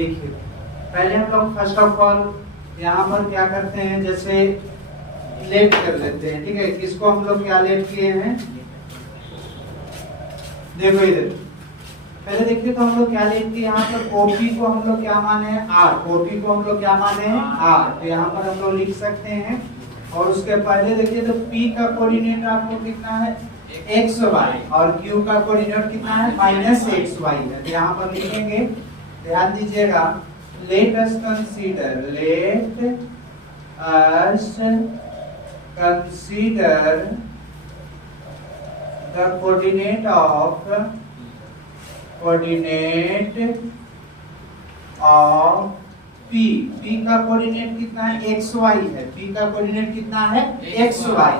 देखिए पहले हम लोग फर्स्ट ऑफ ऑल यहाँ पर क्या करते हैं, जैसे लेट कर लेते हैं, ठीक है। किसको हम लोग क्या लेट किए हैं, देखो इधर पहले देखिए तो हम लोग क्या लेट किए, यहाँ पर ओपी को हम लोग क्या माने हैं आर, ओपी को हम लोग क्या माने हैं आर, तो यहाँ पर हम लोग लिख सकते हैं। और उसके पहले देखिए तो पी का कोऑर्डिनेट आपको कितना है एक्स वाई, और क्यू का कोऑर्डिनेट कितना है माइनस एक्स वाई है, तो यहाँ पर लिखेंगे, ध्यान दीजिएगा, let us consider the coordinate of P, P का कोऑर्डिनेट कितना है xy है, P का कोऑर्डिनेट कितना है xy,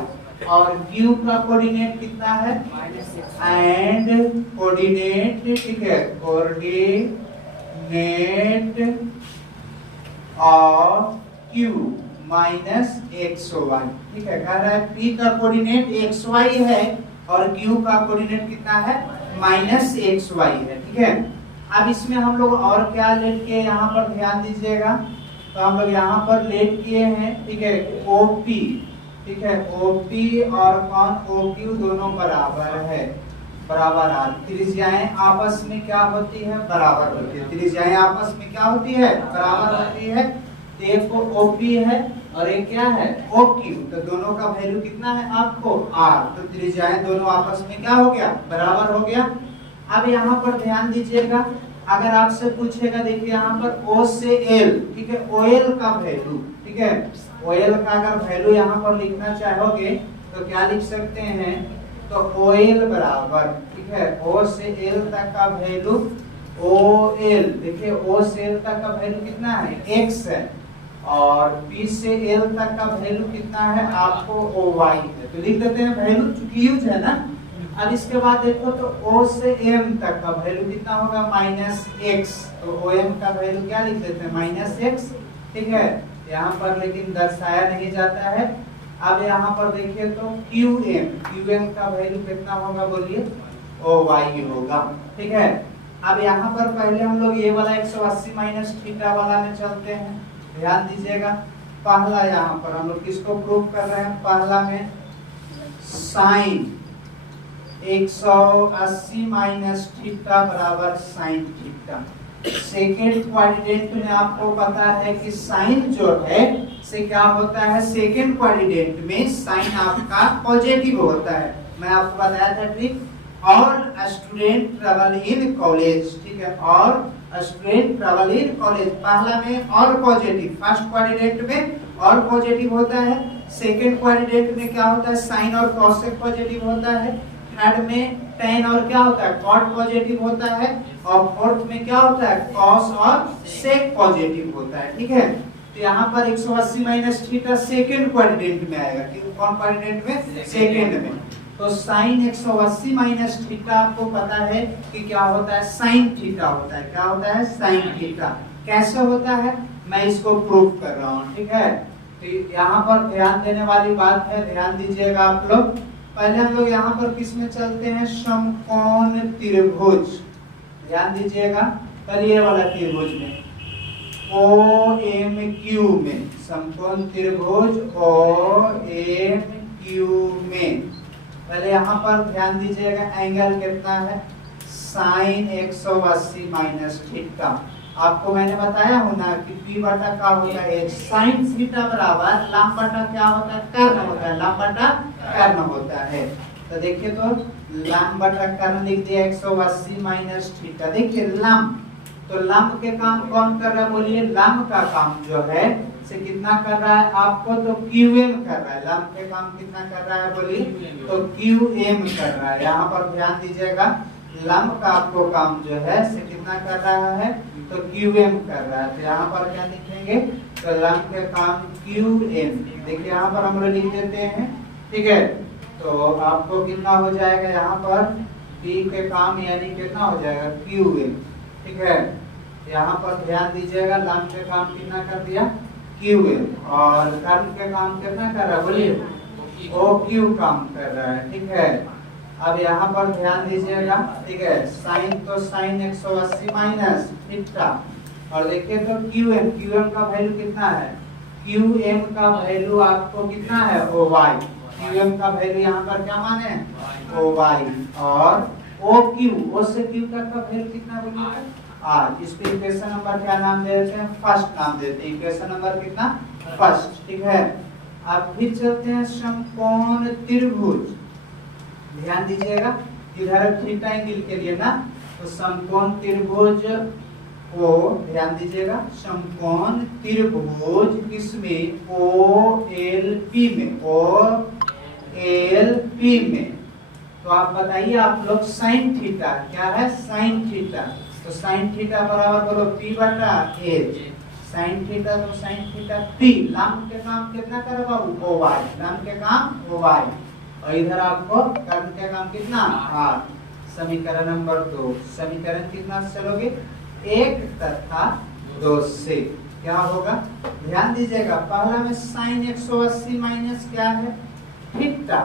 और Q का कोऑर्डिनेट कितना है एंड कोऑर्डिनेट, ठीक है, coordinate of Q minus xy, ठीक है। कह रहा है P का कोऑर्डिनेट xy है और Q का कोऑर्डिनेट कितना है माइनस xy है, ठीक है। अब इसमें हम लोग और क्या लेट किए, यहाँ पर ध्यान दीजिएगा, तो हम लोग यहाँ पर लेट किए हैं, ठीक है, OP, ठीक है, OP और कौन OQ दोनों बराबर है, बराबर आर, त्रिज्याएं आपस में क्या होती है बराबर होती है, त्रिज्याएं आपस में क्या होती है बराबर होती है, तो एक को OP है और एक क्या है OQ, तो दोनों का वैल्यू कितना है आपको R, तो त्रिज्याएं दोनों आपस में क्या हो गया बराबर हो गया। अब यहाँ पर ध्यान दीजिएगा, अगर आपसे पूछेगा, देखिए यहाँ पर O से L, ठीक है, OL का वैल्यू, ठीक है, OL का अगर वैल्यू यहाँ पर लिखना चाहोगे तो क्या लिख सकते हैं, तो OL बराबर, ठीक है, O से L तक का वैल्यू OL, देखिए O से L तक का वैल्यू कितना है X है, और P से L तक का वैल्यू कितना है आपको OY है, तो लिख देते हैं वैल्यू, चूंकि यूज है ना। अब इसके बाद देखो तो O से M तक का वैल्यू कितना होगा माइनस x, तो OM का वैल्यू क्या लिख देते हैं माइनस x, ठीक है, यहाँ पर लेकिन दर्शाया नहीं जाता है। अब यहाँ पर देखिए तो QM का वैल्यू कितना होगा बोलिए OY होगा, ठीक है। अब यहाँ पर पहले हम लोग ये वाला 180 माइनस थीटा वाला में चलते हैं, ध्यान दीजिएगा, पहला यहाँ पर हम लोग किसको प्रूव कर रहे हैं, पहला में साइन 180 माइनस थीटा बराबर साइन थीटा। सेकेंड क्वाड्रेंट में आपको पता है कि साइन जो है से क्या होता है, सेकेंड क्वाड्रेंट में साइन आपका पॉजिटिव होता है, मैं आपको बताया था ट्रिक। और स्टूडेंट ट्रेवल इन कॉलेज, ठीक है, और स्टूडेंट ट्रेवल इन कॉलेज, पहला में और पॉजिटिव, फर्स्ट क्वाड्रेंट में और पॉजिटिव होता है, सेकेंड क्वाड्रेंट में क्या होता है साइन और कॉसेक पॉजिटिव होता है, थर्ड में टेन और क्या होता है कॉट पॉजिटिव होता है, और फोर्थ में क्या होता है कॉस और सेक पॉजिटिव होता है, ठीक है। तो यहाँ पर 180 माइनस थीटा सेकेंड क्वाड्रेंट में आएगा, कौन क्वाड्रेंट में सेकेंड में, तो साइन 180 माइनस थीटा आपको पता है कि क्या होता है साइन थीटा होता है, क्या होता है साइन थीटा। कैसे होता है मैं इसको प्रूव कर रहा हूँ, ठीक है। तो यहाँ पर ध्यान देने वाली बात है, ध्यान दीजिएगा आप लोग। पहले हम लोग यहाँ पर किस में चलते हैं, समकोण त्रिभुज, ध्यान दीजिएगा, पहले ये वाला त्रिभुज में OMQ में, समकोण त्रिभुज OMQ में पहले यहाँ पर ध्यान दीजिएगा एंगल कितना है साइन 180 माइनस थीटा। आपको मैंने बताया हूँ ना कि P बटा का होता है साइन थीटा बराबर लंब बटा क्या होता है कर्ण होता है, लंब बटा कर्ण होता है। तो देखिए तो लंब बटा कर्ण लिख दिया 180 माइनस थीटा। देखिए लंब, तो लंब के काम कौन कर रहा है बोलिए, लंब का काम जो है से कितना कर रहा है आपको, तो QM कर रहा है, लंब के काम कितना कर रहा है बोलिए, तो QM कर रहा है। यहाँ पर ध्यान दीजिएगा लंब का आपको काम जो है से कितना कर रहा है, तो QM कर रहा है। तो यहाँ पर क्या लिखेंगे, तो लंब के काम QM, देखिए यहाँ पर हम लोग लिख देते हैं, ठीक है। तो आपको कितना हो जाएगा यहाँ पर P के काम यानी कितना हो जाएगा QM, ठीक है। यहाँ पर ध्यान दीजिएगा लंब के काम कितना कर दिया QM, और कर्ण के काम कितना कर रहा है बोलिए OQ काम कर रहा है, ठीक है। अब यहाँ पर ध्यान दीजिएगा, ठीक है, साइन तो साइन 180 माइनस थीटा, और देखिए तो QM का वैल्यू कितना है, QM का वैल्यू आपको कितना है OY, QM का वैल्यू यहाँ पर क्या माने OY, और O से Q तक का वैल्यू कितना बोलिए R। इसको इक्वेशन नंबर क्या नाम देते हैं, फर्स्ट नाम देते हैं, इक्वेशन नंबर कितना फर्स्ट, ठीक है। अब फिर चलते हैं समकोण त्रिभुज, ध्यान दीजिएगा इधर थीटा एंगल के लिए ना, तो समकोण त्रिभुज को ध्यान दीजिएगा, समकोण त्रिभुज किसमें OLP में, OLP में। तो आप बताइए आप लोग साइन थीटा क्या है, साइन थीटा, तो साइन थीटा बराबर बोलो P बटा H, साइन थीटा तो साइन थीटा P, लंब के काम कितना करे बाबू OY, लंब के काम OY, और इधर आपको कर्ण के काम कितना R। समीकरण नंबर 2, समीकरण कितना से चलोगे 1 तथा 2 से क्या होगा, ध्यान दीजिएगा पहला में साइन 180 माइनस क्या है थीटा,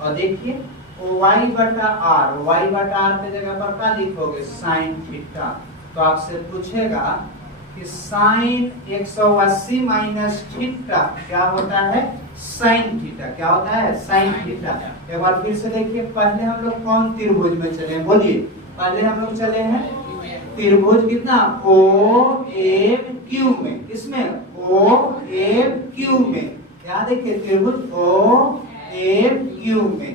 और देखिए y बटा r के जगह पर क्या लिखोगे साइन थीटा। तो आपसे पूछेगा कि साइन 180 माइनस थीटा क्या होता है, साइन थीटा, क्या होता है साइन थीटा। एक बार फिर से देखिए, पहले हम लोग कौन त्रिभुज में चले, बोलिए पहले हम लोग चले हैं त्रिभुज कितना OMQ में, किसमें OMQ में, यहाँ देखिए त्रिभुज OMQ में,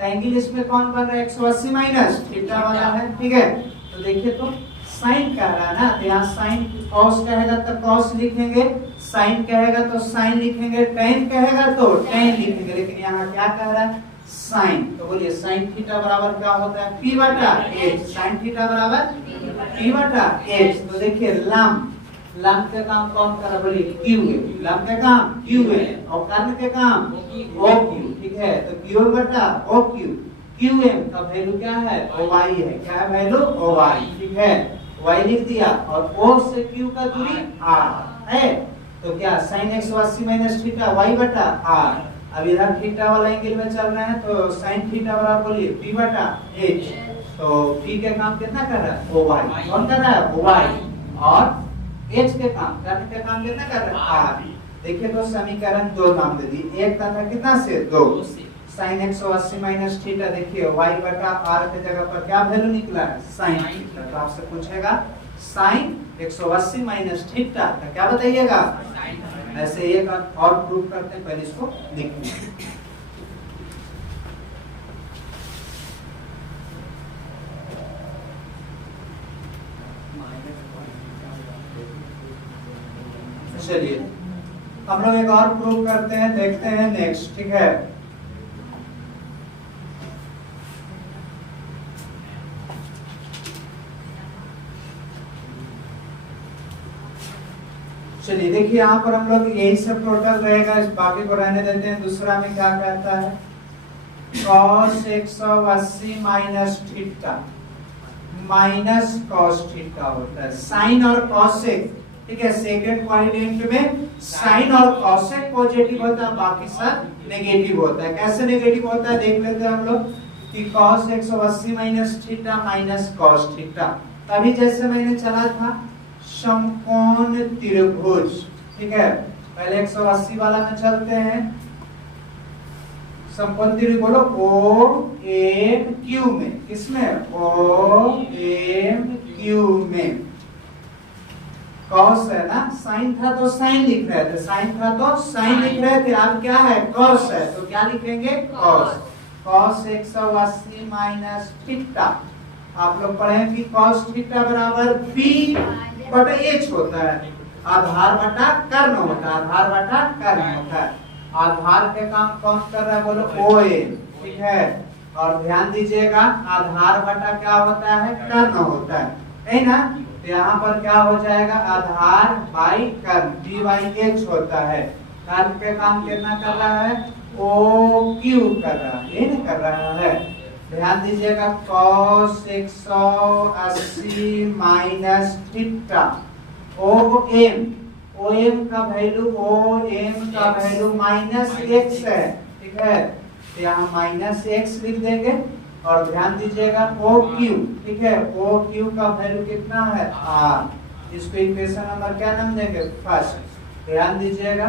एंगल इसमें कौन बन रहा है 180 माइनस थीटा वाला है, ठीक है। तो देखिए तो साइन कह रहा है ना, तो यहाँ साइन कॉस कहेगा तो कॉस लिखेंगे, साइन कहेगा तो साइन लिखेंगे, टेन कहेगा तो टेन लिखेंगे, लेकिन यहाँ क्या कह रहा है साइन, तो बोलिए साइन थीटा बराबर क्या होता है P बटा H, साइन थीटा बराबर P बटा H। तो देखिए लंब के काम कौन कर रहा है, बोलिए QA, लंब के काम QA और कर्ण के काम OQ, ठीक है। तो Q बटा OQ, QM का वैल्यू क्या है OY है, क्या है वैल्यू OY, ठीक है, Y लिख दिया, और O से Q का दूरी R है, तो क्या साइन 180 माइनस थीटा Y बटा R। अब इधर थीटा वाला एंगल में चल रहे हैं, तो साइन थीटा बराबर बोलिए P बटा H, तो P के काम कितना कर रहा है OY, कौन कर रहा है OY, और H के काम कर्ण के काम कितना कर रहा है R। देखिए तो समीकरण 2 नाम दे दी, एक तथा कितना से 2, साइन 180 माइनस थीटा, देखिए y बटा r के जगह पर क्या वैल्यू निकला है साइन थीटा। तो आपसे पूछेगा साइन 180 माइनस थीटा का क्या बताइएगा, ऐसे एक और प्रूफ करते हैं, पहले इसको लिखते हैं। चलिए हम लोग एक और प्रूफ करते हैं, देखते हैं नेक्स्ट, ठीक है। चलिए देखिए यहाँ पर हम लोग यही सब टोटल रहेगा, इस बाकी को रहने देते हैं। दूसरा में क्या कहता है cos 180 minus theta, minus cos theta होता है, साइन और कॉसेक, ठीक है। सेकंड क्वाड्रेंट में साइन और कॉसेक पॉजिटिव होता है, बाकी सब नेगेटिव होता है। कैसे नेगेटिव होता है देख लेते हैं हम लोग कि cos 180 minus theta minus cos theta, अभी जैसे मैंने चला था समकोण त्रिभुज, ठीक है। पहले 180 वाला में चलते हैं, समकोण त्रिभुज बोलो OMQ में, किसमें OMQ में, cos है ना, साइन था तो साइन लिख रहे थे, साइन था तो साइन लिख रहे थे, अब क्या है cos है, तो क्या लिखेंगे cos 180 माइनस थीटा। आप लोग पढ़े कि cos थीटा बराबर P बटा H होता है, आधार बटा कर्ण होता है, आधार बटा कर्ण होता है। आधार के काम कौन कर रहा है बोलो OA, ठीक है। और ध्यान दीजिएगा आधार बटा क्या होता है कर्ण होता है ना। तो यहाँ पर क्या हो जाएगा आधार बाई कर्ण D बाई H होता है। कर्ण के काम कितना कर रहा है OQ कर रहा है, ये कर रहा है। ध्यान दीजिएगा cos 180 माइनस थीटा OM का वैल्यू माइनस x है, ठीक है। तो यहाँ माइनस x लिख देंगे, और ध्यान दीजिएगा OQ, ठीक है, OQ का वैल्यू कितना है R, इसको इक्वेशन नंबर क्या नाम देंगे? फर्स्ट। ध्यान दीजिएगा।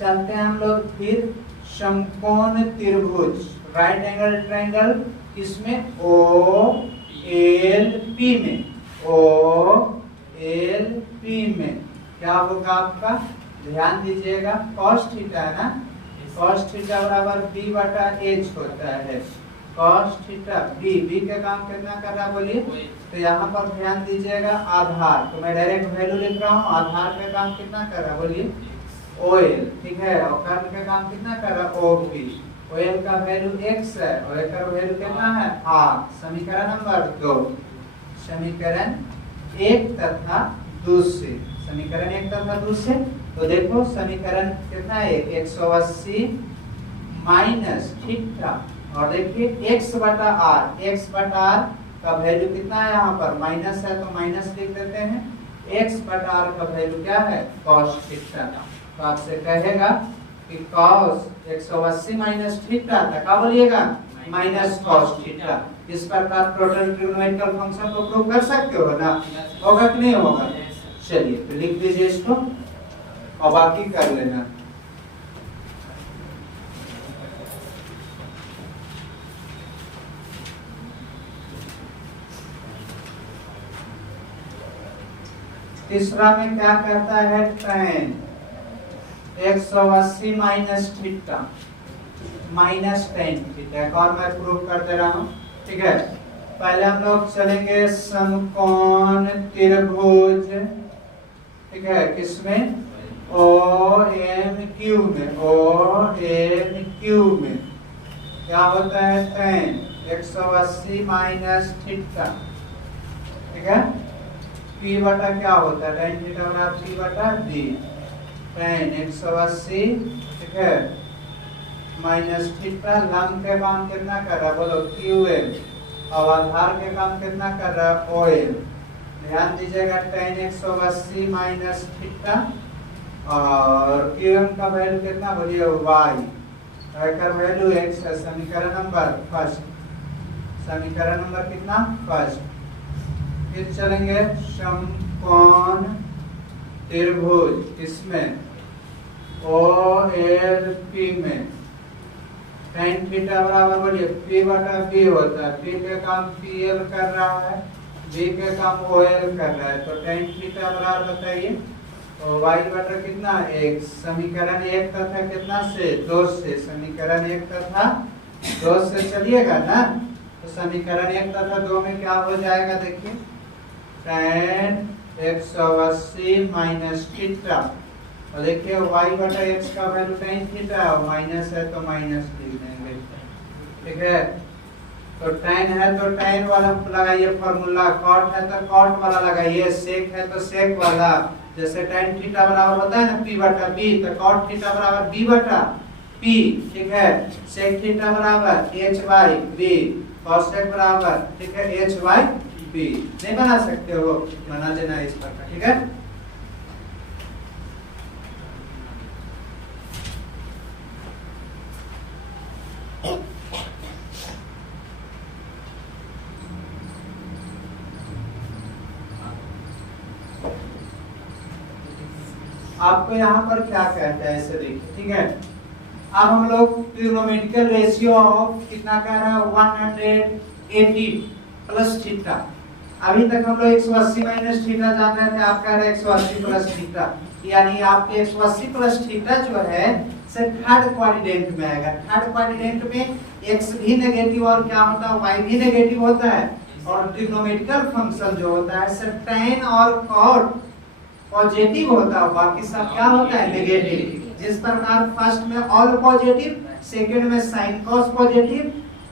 चलते हैं हम लोग फिर समकोण त्रिभुज राइट एंगल ट्रायंगल किसमें? ओ एल पी में। ओ एल पी में क्या होगा आपका? ध्यान दीजिएगा, cos थीटा है ना, cos थीटा बराबर b बटा h होता है। cos थीटा b का काम कितना कर रहा है बोलिए? तो यहाँ पर ध्यान दीजिएगा, आधार तो मैं डायरेक्ट वैल्यू लिख रहा हूँ। आधार का काम कितना कर रहा है बोलिए? OL, ठीक है। और कर्ल का काम कितना कर रहा है? OP। OL का वैल्यू x है और एक का वैल्यू कितना है? r। समीकरण नंबर 2। समीकरण 1 तथा 2 से, समीकरण 1 तथा 2 से तो देखो समीकरण कितना है? 180 माइनस थीटा और देखिए x बटा r। x बटा r का वैल्यू कितना है? यहाँ पर माइनस है तो माइनस लिख देते हैं। x बटा r का वैल्यू क्या है? cos theta. तो आपसे कहेगा कि cos 180 माइनस थीटा क्या बोलिएगा? Minus cos theta. इस प्रकार टोटल ट्रिग्नोमेट्रिकल फंक्शन को प्रूव कर सकते हो ना? होगा कि नहीं होगा? चलिए तो लिख दीजिए इसको और बाकी कर लेना। तीसरा में क्या कहता है? tan 180 minus theta minus tan theta. एक और मैं प्रूव कर दे रहा हूँ, ठीक है। पहले हम लोग चलेंगे समकोण त्रिभुज, ठीक है, किसमें? OMQ में। OMQ में क्या होता है? tan 180 माइनस थीटा, ठीक है। P बटा क्या होता है? tan थीटा बराबर P बटा D। tan 180, ठीक है, माइनस थीटा। लंब के काम कितना कर रहा है बोलो? QL। और आधार के काम कितना कर रहा है? OL। ध्यान दीजिएगा, tan 180 माइनस थीटा और QM का वैल्यू कितना बोलिए? y। का वैल्यू x है। समीकरण नंबर फर्स्ट। समीकरण नंबर कितना? फर्स्ट। फिर चलेंगे समकोण त्रिभुज इसमें OLP में tan थीटा बराबर बोलिए P बटा B होता है। P के काम PL कर रहा है, B के काम OL कर रहा है। तो tan थीटा बराबर बताइए? तो y बटा कितना? x। समीकरण 1 तथा कितना से? 2 से। समीकरण 1 तथा 2 से चलिएगा ना। तो समीकरण 1 तथा 2 में क्या हो जाएगा? देखिए tan 180 माइनस थीटा और देखिए y बटा x का वैल्यू tan थीटा और माइनस है तो माइनस लिख देंगे, ठीक है। तो tan है तो tan वाला लगाइए फॉर्मूला, cot है तो cot वाला लगाइए, sec है तो sec वाला। जैसे tan थीटा बराबर होता है ना p बटा b, तो cot थीटा बराबर b बटा p, ठीक है। sec थीटा बराबर h by b, cos sec बराबर, ठीक है, h by b। नहीं बना सकते हो? बना देना इस प्रकार, ठीक है। आपको यहाँ पर क्या कहता है ऐसे देखिए, ठीक है। अब हम लोग ट्रिग्नोमेट्रिकल रेशियो ऑफ कितना कह रहा है? 180 प्लस थीटा। अभी तक हम लोग 180 माइनस थीटा जान रहे थे, आप कह रहे हैं 180 प्लस थीटा। यानी आपके 180 प्लस थीटा जो है से थर्ड क्वाड्रेंट में आएगा। थर्ड क्वाड्रेंट में x भी नेगेटिव और क्या होता है? y भी नेगेटिव होता है। और ट्रिग्नोमेट्रिकल फंक्शन जो होता है से tan और cot पॉजिटिव होता है, बाकी सब क्या होता है? नेगेटिव। जिस प्रकार फर्स्ट में ऑल पॉजिटिव, सेकंड में sin cos पॉजिटिव,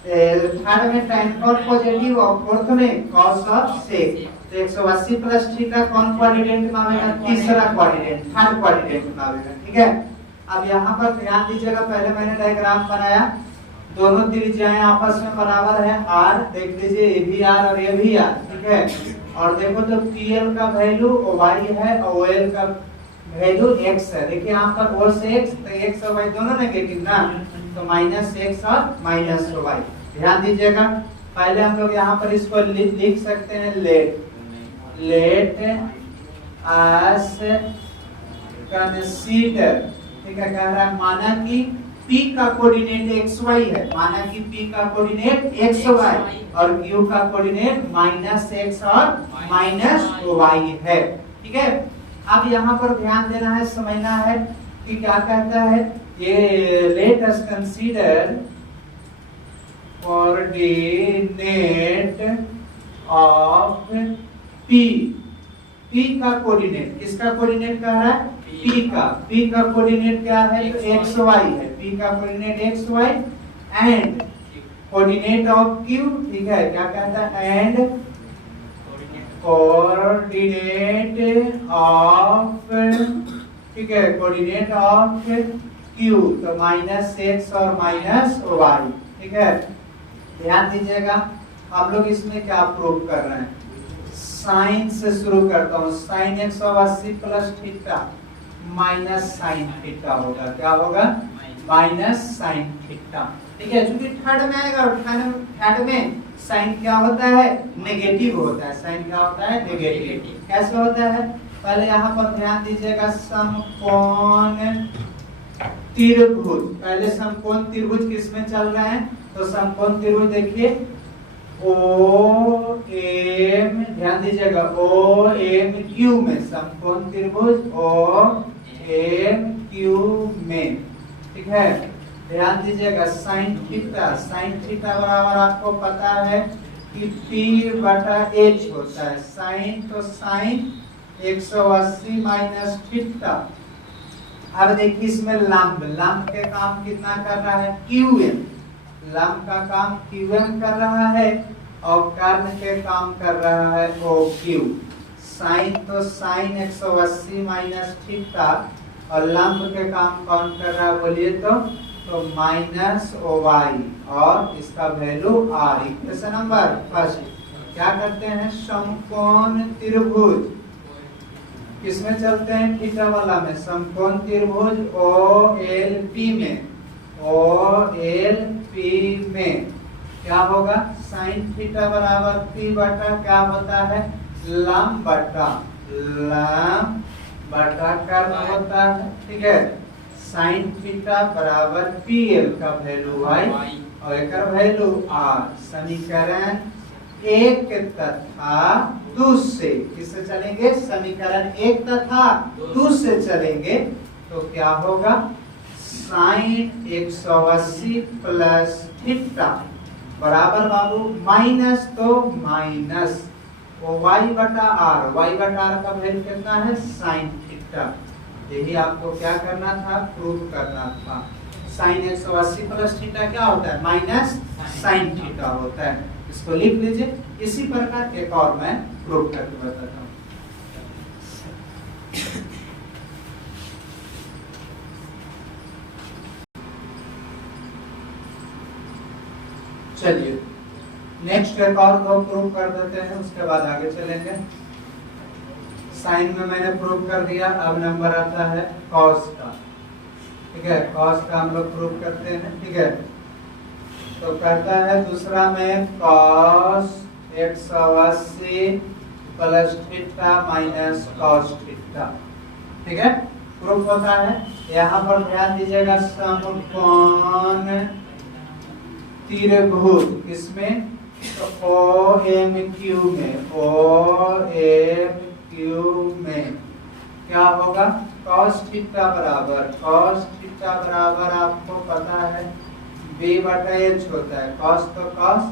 थर्ड में tan cot पॉजिटिव और फोर्थ में cos of sec। तो 180 प्लस थीटा कौन क्वाड्रेंट में आएगा? तीसरा क्वाड्रेंट, थर्ड क्वाड्रेंट में आएगा, ठीक है। अब यहाँ पर ध्यान दीजिएगा, पहले मैंने डायग्राम बनाया, दोनों त्रिज्याएं आपस में बराबर है r। देख लीजिए ये भी r और ये भी r, ठीक है। और देखो तो PL का वैल्यू y है और OL का वैल्यू x है। देखिए यहाँ पर o से x, तो x और y दोनों नेगेटिव ना, तो माइनस x और माइनस y। ध्यान दीजिएगा, पहले हम लोग यहाँ पर इसको लिख सकते हैं लेट as कंसीडर, ठीक है, कह रहा है माना कि P का कोऑर्डिनेट xy है, माना कि P का कोऑर्डिनेट xy और Q का कोऑर्डिनेट -x और -y है, ठीक है। अब यहाँ पर ध्यान देना है, समझना है कि क्या कहता है ये, let us consider coordinate of P, P का कोऑर्डिनेट, किसका कोऑर्डिनेट कह रहा है P का कोऑर्डिनेट क्या है, तो xy है, P का coordinate xy and coordinate of Q, ठीक है, क्या कहता है, एंड कोऑर्डिनेट ऑफ, ठीक है, कोऑर्डिनेट ऑफ Q, तो -x और -y, ठीक है। ध्यान दीजिएगा, हम लोग इसमें क्या प्रूव कर रहे हैं, साइन से शुरू करता हूँ, sine 180 plus theta minus sine theta होगा, क्या होगा, माइनस साइन थीटा, ठीक है। चूंकि थर्ड में आएगा और थर्ड में साइन क्या होता है, नेगेटिव होता है, साइन क्या होता है, नेगेटिव। कैसे होता है, पहले यहाँ पर ध्यान दीजिएगा, समकोण त्रिभुज, पहले समकोण त्रिभुज किसमें चल रहे हैं, तो समकोण त्रिभुज देखिए OM, ध्यान दीजिएगा OMQ में, समकोण त्रिभुज OMQ में, ठीक है। ध्यान दीजिएगा साइन थीटा बराबर आपको पता है कि P/H होता है, साइन तो साइन 180 माइनस थीटा। अब देखिए इसमें लंब के काम कितना कर रहा है, QM, लंब का काम QM कर रहा है और कर्ण के काम कर रहा है OQ। साइन तो साइन 180 माइनस थीटा और लंब के काम कौन कर रहा है बोलिए तो -OY और इसका value R। Equation number first क्या करते हैं, समकोण त्रिभुज किसमें चलते हैं, थीटा वाला में, समकोण त्रिभुज OLP में, OLP में क्या होगा, साइन थीटा बराबर P बटा क्या होता है, लंब बटा कर्ण होता है, ठीक है। साइन थीटा बराबर PL का वैल्यू y और एक वैल्यू R। समीकरण एक तथा दूसरे किससे चलेंगे, समीकरण एक तथा दूसरे चलेंगे तो क्या होगा, साइन 180 प्लस थीटा बराबर बाबू माइनस तो माइनस y/r, y/r का वैल्यू कितना है, साइन थीटा। यही आपको क्या करना था, प्रूव करना था। साइन 180 प्लस थीटा क्या होता है, माइनस साइन थीटा होता है। इसको लिख लीजिए, इसी प्रकार एक और मैं प्रूव करके बताता हूँ। चलिए नेक्स्ट एक और दो प्रूव कर देते हैं, उसके बाद आगे चलेंगे। साइन में मैंने प्रूव कर दिया, अब नंबर आता है कॉस का, ठीक है। कॉस का हम लोग प्रूव करते हैं, ठीक है। तो करता है दूसरा में cos 180 plus theta minus cos theta, ठीक है, प्रूफ होता है। यहाँ पर ध्यान दीजिएगा, समकोण त्रिभुज किसमें, तो OMQ में, OMQ में क्या होगा, cos थीटा बराबर आपको पता है B/H होता है। cos तो cos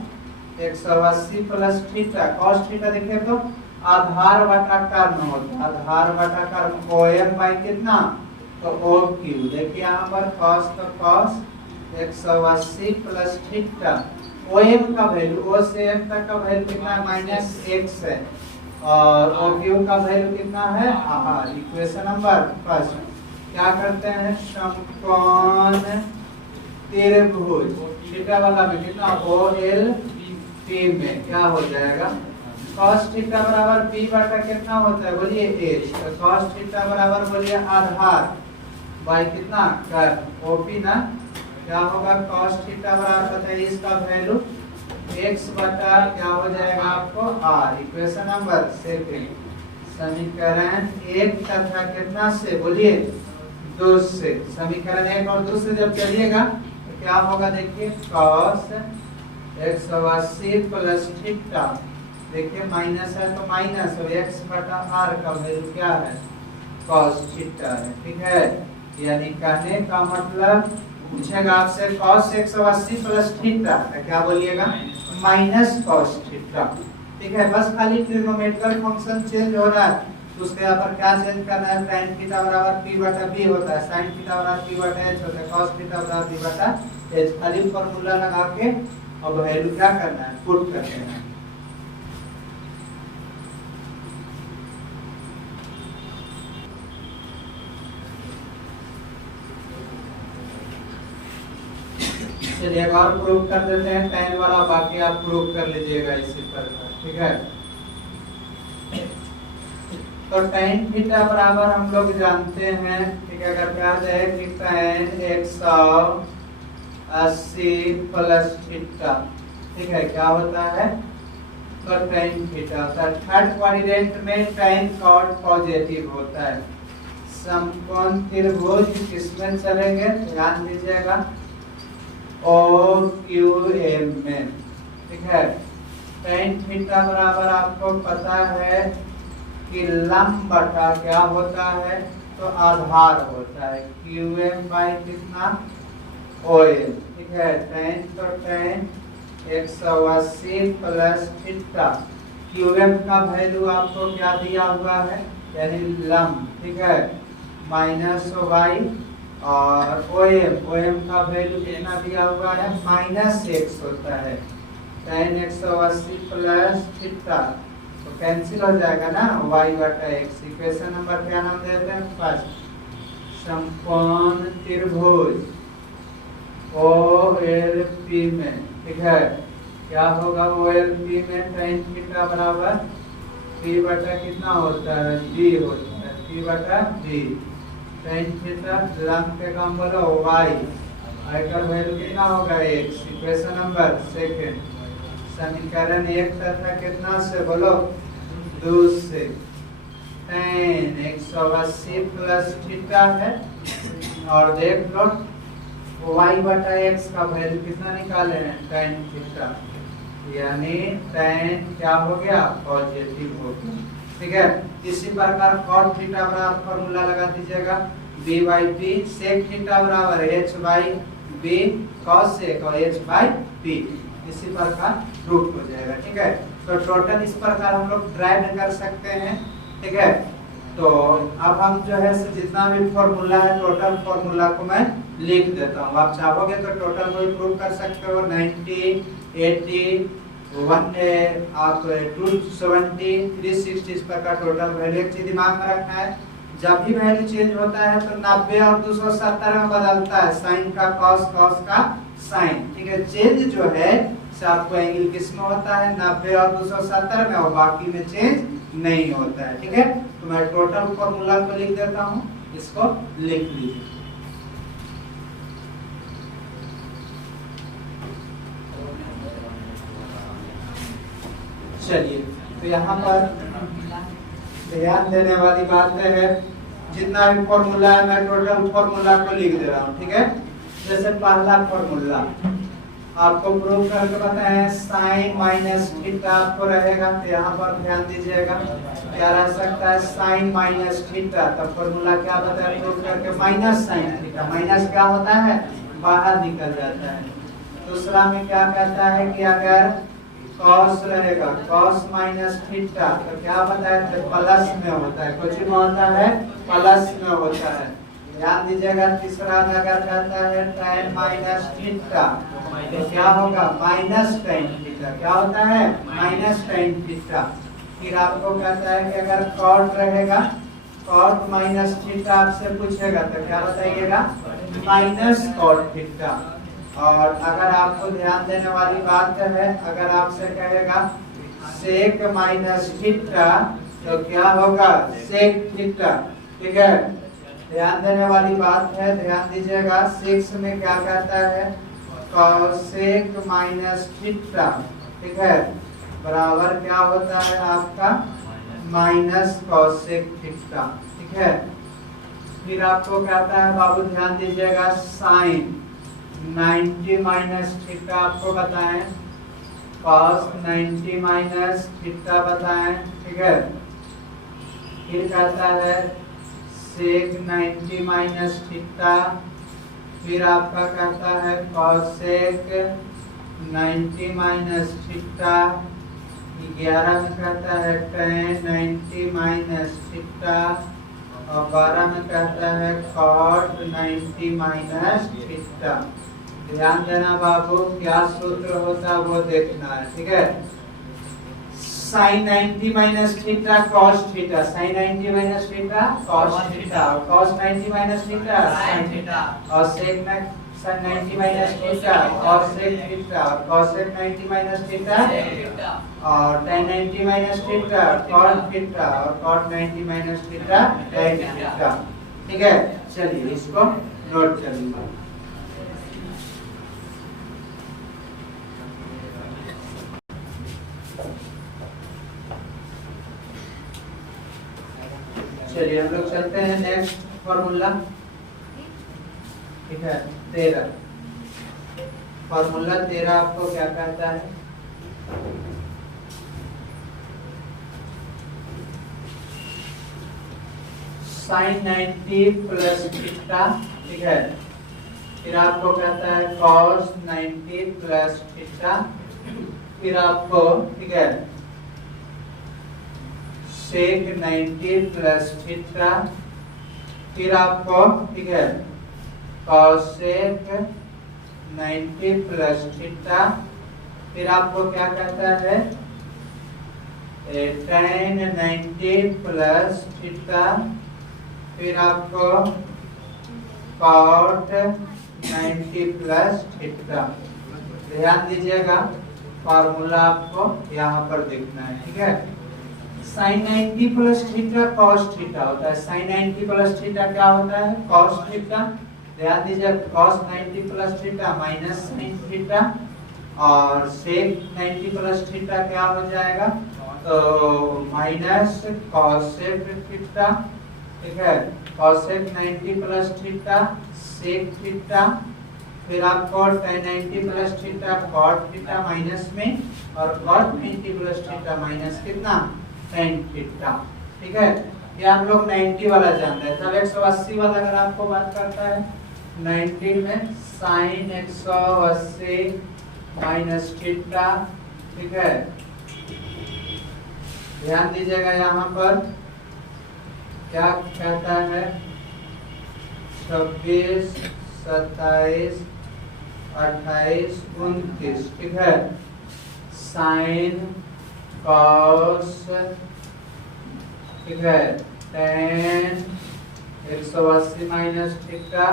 180 plus theta, cos theta देखिए तो आधार बटा कर्ण होता है, आधार बटा कर्ण OM बाई कितना, तो OQ। देखिए यहाँ पर cos तो cos 180 प्लस थीटा, OM का वैल्यू, O से M तक का वैल्यू कितना है, -x है, और OQ का वैल्यू कितना है, इक्वेशन नंबर फर्स्ट क्या करते हैं, समकोण त्रिभुज थीटा वाला में कितना, OLP में क्या हो जाएगा, cos थीटा बराबर P/, कितना होता है बोलिए H, तो cos थीटा बराबर बोलिए आधार बाई कितना कर्ण OP ना, क्या होगा, cos थीटा बराबर बताइए इसका वैल्यू x बटा क्या हो जाएगा आपको R। इक्वेशन नंबर सेकंड, समीकरण 1 तथा कितना से बोलिए 2 से। समीकरण 1 और 2 से जब चलिएगा तो क्या होगा देखिए cos 180 प्लस थीटा, देखिए माइनस है तो माइनस और x बटा r का वैल्यू क्या है cos थीटा है, ठीक है। यानी कहने का मतलब पूछेगा आपसे cos 180 प्लस थीटा तो क्या बोलिएगा माइनस cos थीटा, ठीक है। बस खाली ट्रिग्नोमेट्रिकल फंक्शन चेंज हो रहा है, तो उसके यहाँ पर क्या चेंज करना है, sin थीटा बराबर p बटा b होता है, sin थीटा बराबर p बटा h होता है, cos थीटा बराबर b बटा h। खाली फॉर्मूला लगा के अब वैल्यू क्या करना है पुट कर देना है। चलिए एक और प्रूव कर देते हैं tan वाला, बाकी आप प्रूव कर लीजिएगा इसी प्रकार, ठीक है। तो tan थीटा बराबर हम लोग जानते हैं, ठीक है। अगर कहा जाए कि tan 180 प्लस थीटा, ठीक है, क्या होता है तो tan थीटा होता है। थर्ड क्वाड्रेंट में tan कॉट पॉजिटिव होता है। समकोण त्रिभुज किसमें चलेंगे ध्यान दीजिएगा OQM में, ठीक है। tan थीटा बराबर आपको पता है कि लंब बटा क्या होता है तो आधार होता है QM बाई कितना OM, ठीक है। tan तो tan 180 प्लस थीटा, QM का वैल्यू आपको क्या दिया हुआ है यानी लंब, ठीक है, माइनस y और OM का वैल्यू कितना दिया हुआ है माइनस x होता है। tan 180 प्लस थीटा तो कैंसिल हो जाएगा ना y बटा x। इक्वेशन नंबर क्या नाम देते हैं फर्स्ट, समकोण त्रिभुज OLP में, ठीक है, क्या होगा OLP में tan थीटा बराबर p बटा कितना होता है b होता है, p बटा b। tan थीटा लंब के काम बोलो y, y का वैल्यू कितना होगा x। इक्वेशन नंबर सेकंड, समीकरण 1 तथा कितना से बोलो 2 से। tan 180 प्लस थीटा है और देख लो y बटा x का वैल्यू कितना निकाले हैं tan थीटा, यानी tan क्या हो गया पॉजिटिव हो गया, ठीक है। इसी प्रकार cos थीटा बराबर फॉर्मूला लगा दीजिएगा b by p, sec theta बराबर h by b cos sec और h बाई p। इसी प्रकार प्रूफ हो जाएगा, ठीक है। तो टोटल इस प्रकार हम लोग ड्राइव कर सकते हैं, ठीक है। तो अब हम जो है जितना भी फॉर्मूला है टोटल फॉर्मूला को मैं लिख देता हूँ। आप चाहोगे तो टोटल को प्रूव कर सकते हो 90, 80, 1 आप 270, 360 इस प्रकार टोटल वैल्यू। एक चीज दिमाग में रखना है, जब भी वैल्यू चेंज होता है तो 90 और 270 में बदलता है, साइन का कॉस, कॉस का साइन, ठीक है। चेंज जो है आपको एंगल किसमें होता है 90 और 270 में, और बाकी में चेंज नहीं होता है, ठीक है। तो मैं टोटल फॉर्मूला को लिख देता हूँ, इसको लिख लीजिए। चलिए तो यहाँ पर ध्यान देने वाली बात है, जितना भी फॉर्मूला है मैं टोटल फॉर्मूला को लिख दे रहा हूँ, ठीक है। जैसे पहला फॉर्मूला आपको प्रूव करके बताएं, साइन माइनस थीटा आपको रहेगा, तो यहाँ पर ध्यान दीजिएगा क्या रह सकता है साइन माइनस थीटा। तब फॉर्मूला क्या बताया प्रूव करके माइनस साइन थीटा, माइनस क्या होता है बाहर निकल जाता है। दूसरा में क्या कहता है कि अगर कॉस रहेगा कॉस माइनस थीटा तो क्या बताया तो प्लस में होता है, कुछ में होता है प्लस में होता है। ध्यान दीजिएगा तीसरा में अगर कहता है tan माइनस थीटा तो क्या होगा माइनस tan थीटा, क्या होता है माइनस tan थीटा। फिर आपको कहता है कि अगर cot रहेगा cot माइनस थीटा आपसे पूछेगा तो क्या बताइएगा माइनस cot थीटा। और अगर आपको ध्यान देने वाली बात है, अगर आपसे कहेगा सेक माइनस थीटा तो क्या होगा सेक थीटा, ठीक है। ध्यान देने वाली बात है, ध्यान दीजिएगा 6 में क्या कहता है कॉसेक माइनस थीटा, ठीक है, बराबर क्या होता है आपका माइनस कॉसेक थीटा, ठीक है। फिर आपको कहता है बाबू ध्यान दीजिएगा साइन 90 माइनस थीटा आपको बताएं, कॉस 90 माइनस थीटा बताएं, ठीक है। फिर कहता है सेक 90 माइनस थीटा, फिर आपका कहता है कॉसेक 90 माइनस थीटा, 11 में कहता है tan 90 माइनस थीटा, और 12 में कहता है cot 90 माइनस थीटा। ध्यान देना बाबू, क्या सूत्र होता है वो देखना है, ठीक है। Sine 90 minus theta cos theta, sine 90 minus theta cos theta, cos 90 minus theta sine theta, और सेक में sin 90 माइनस थीटा और sec theta, cosec 90 minus theta और tan 90 minus theta cot theta, और cot 90 minus theta tan theta, ठीक है। चलिए इसको note कर लीजिए। चलिए हम लोग चलते हैं नेक्स्ट फॉर्मूला, ठीक है। 13 फॉर्मूला 13 आपको क्या कहता है, साइन 90 प्लस थीटा, ठीक है। फिर आपको कहता है कॉस 90 प्लस थीटा, फिर आपको, ठीक है, सेक 90 प्लस थीटा, फिर आपको, ठीक है, कॉसेक 90 प्लस थीटा, फिर आपको क्या कहता है tan 90 प्लस थीटा, फिर आपको cot 90 प्लस थीटा। ध्यान दीजिएगा फार्मूला आपको यहाँ पर देखना है, ठीक है। Sine 90 plus theta cos theta होता है, साइन 90 प्लस थीटा क्या होता है कॉस थीटा। ध्यान दीजिए cos 90 plus theta minus sine theta, और सेक 90 प्लस थीटा क्या हो जाएगा तो माइनस कॉसेक थीटा, ठीक है। Cosec 90 plus theta sec theta, फिर आपको tan 90 plus theta cot theta minus में, और cot 90 प्लस थीटा माइनस कितना tan थीटा, ठीक है। ये हम लोग 90 वाला जान रहे हैं। तब 180 वाला अगर आपको बात करता है 90 में साइन 180 माइनस थीटा, ठीक है। ध्यान दीजिएगा यहाँ पर क्या कहता है 26, 27, 28, 29, ठीक है। साइन कॉस, ठीक है, tan 180 minus theta,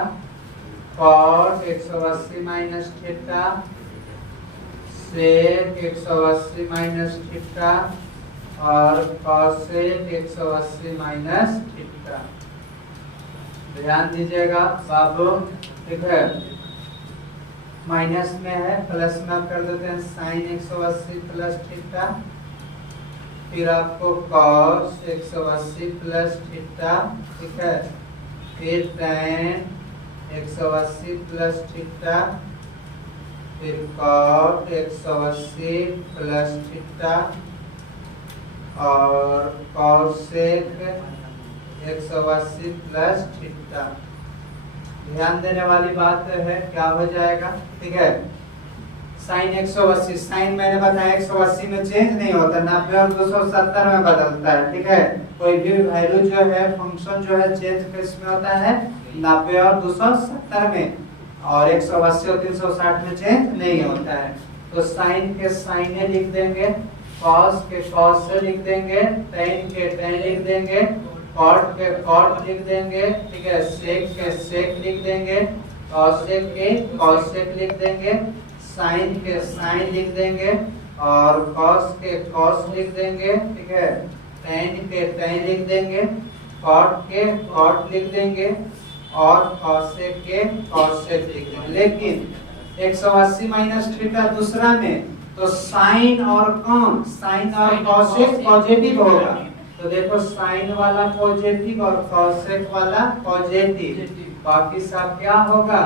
cot 180 minus theta, sec 180 minus theta, और कॉसेक 180 माइनस थीटा। ध्यान दीजिएगा बाबू, ठीक है। माइनस में है, प्लस में आप कर देते हैं साइन 180 प्लस थीटा, फिर आपको कॉस 180 प्लस थीटा, ठीक है। फिर tan 180 प्लस थीटा, फिर cot 180 प्लस थीटा, और कॉसेक 180 प्लस थीटा। ध्यान देने वाली बात है क्या हो जाएगा, ठीक है। साइन 180, साइन मैंने बताया 180 में चेंज नहीं होता, 90 और 270 में बदलता है, ठीक है। कोई भी वैल्यू जो है फंक्शन जो है चेंज किसमें होता है 90 और 270 में, और 180 और 360 में चेंज नहीं होता है। तो साइन के साइने लिख देंगे, कॉस के कॉस से लिख देंगे, tan के tan लिख देंगे, cot के cot लिख देंगे, ठीक है। सेक के सेक लिख देंगे, कॉसेक के कॉसेक लिख देंगे, साइन के साइन लिख देंगे, और कॉस के कॉस लिख देंगे, ठीक है। tan के tan लिख देंगे, cot के cot लिख देंगे, और कॉसेक के कॉसेक लिख देंगे। लेकिन 180 माइनस थीटा दूसरा में तो साइन और कौन साइन और कॉसेक पॉजिटिव होगा, तो देखो साइन वाला पॉजिटिव और कॉसेक वाला पॉजिटिव, बाकी सब क्या होगा,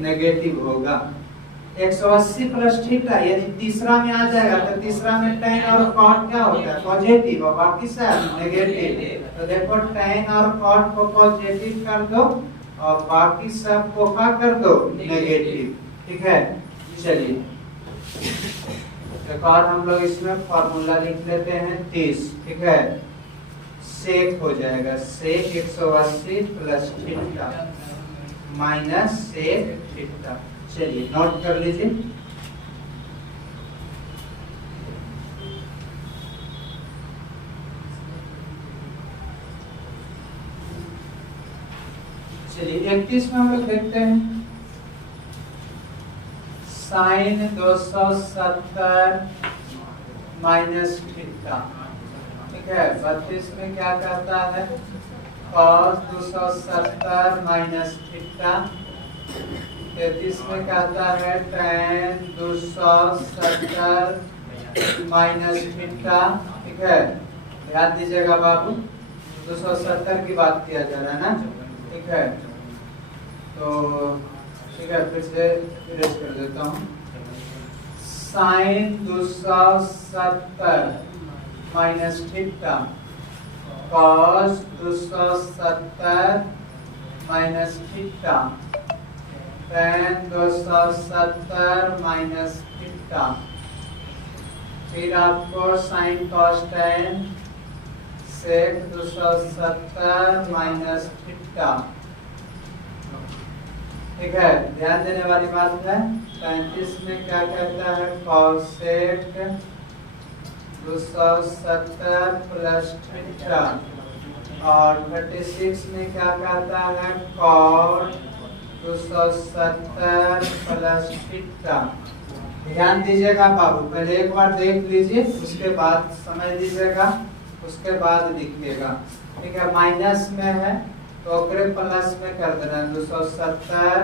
नेगेटिव होगा। 180 प्लस थीटा यदि तीसरा में आ जाएगा तो तीसरा में tan और cot क्या होता है, पॉजिटिव, और बाकी सब नेगेटिव। तो देखो tan और cot को पॉजिटिव कर दो और बाकी सब को क्या कर दो, नेगेटिव। ठीक है, चलिए एक और हम लोग इसमें फॉर्मूला लिख लेते हैं 30। ठीक है, सेक हो जाएगा, sec 180 plus theta minus sec theta. चलिए नोट कर लीजिए। चलिए 31 में हम लोग देखते हैं साइन 270 माइनस थीटा। ठीक है, 32 में क्या कहता है, cos 270 माइनस थीटा। 33 में कहता है tan 270 माइनस थीटा। ठीक है, ध्यान दीजिएगा बाबू, 270 की बात किया जा रहा है ना। ठीक है, तो ठीक है फिर से इरेज कर देता हूँ। Sine 270 minus theta, cos 270 minus theta, tan 270 minus theta. फिर आपको sine cos tan sec 270 minus theta. ठीक है, ध्यान देने वाली बात है। 35 में क्या कहता है, cosec 270 प्लस थीटा, और 36 में क्या कहता है, cot 270 प्लस थीटा। ध्यान दीजिएगा बाबू, पहले एक बार देख लीजिए, उसके बाद समझ लीजिएगा, उसके बाद लिखिएगा। ठीक है, माइनस में है तो ओकरे प्लस में कर देना, 270।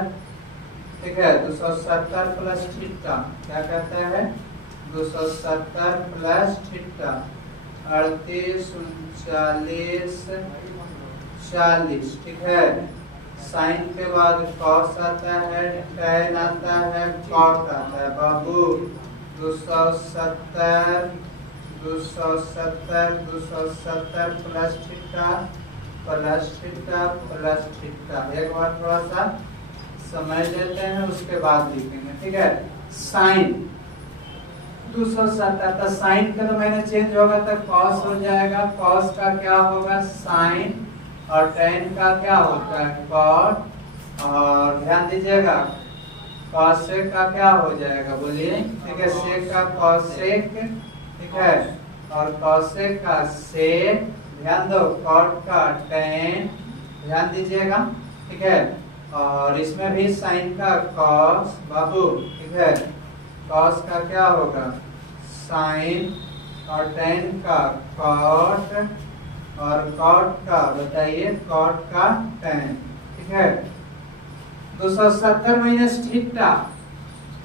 ठीक है, 270 प्लस थीटा क्या कहता है, 270 प्लस थीटा 38 39 40। ठीक है, साइन के बाद cos आता है, tan आता है, cot आता है बाबू। 270 plus theta plus theta plus theta. एक बार थोड़ा सा समझ लेते हैं, उसके बाद लिखेंगे। ठीक है, साइन 270 तो साइन का तो मैंने चेंज होगा तो cos हो जाएगा, cos का क्या होगा, साइन, और tan का क्या होता है, cot, और ध्यान दीजिएगा cosec का क्या हो जाएगा, बोलिए। ठीक है, sec का cosec। ठीक है, और cosec का sec, ध्यान दो, cot का tan, ध्यान दीजिएगा। ठीक है, और इसमें भी साइन का cos बाबू। ठीक है, cos का क्या होगा, साइन, और tan का cot, और cot का बताइए, cot का tan। ठीक है, 270 माइनस थीटा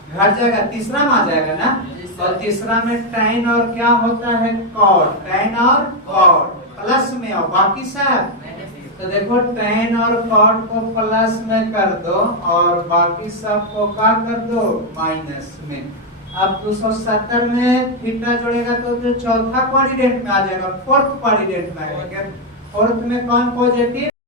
घट जाएगा, तीसरा में आ जाएगा ना, और तीसरा में tan और क्या होता है, cot, tan और cot प्लस में, और बाकी सब तो देखो tan और cot को प्लस में कर दो और बाकी सब को क्या कर दो, माइनस में। अब 270 में थीटा जोड़ेगा तो जो चौथा क्वाड्रेंट में आ जाएगा, फोर्थ क्वाड्रेंट में आएगा। फोर्थ में कौन पॉजिटिव,